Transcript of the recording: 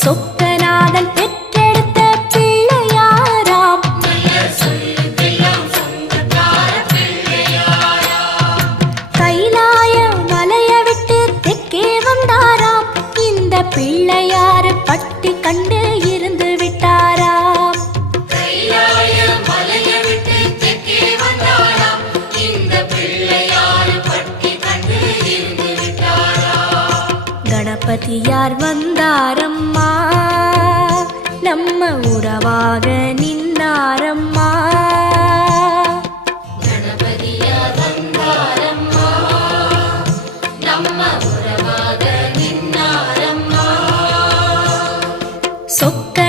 சொக்கநாதன் பெற்றெடுத்த பிள்ளையாராம். கைலாய மலைய விட்டு தெற்கே வந்தாராம். இந்த பிள்ளையாரு பட்டி கண்டு இருந்து விட்டாராம். கணபதியார் வந்தாரம்மா, நம்ம உறவாக நின்னாரம்மா. கணபதியார் வந்தாரம்மா, நம்ம உறவாக நின்னாரம்மா. சொக்க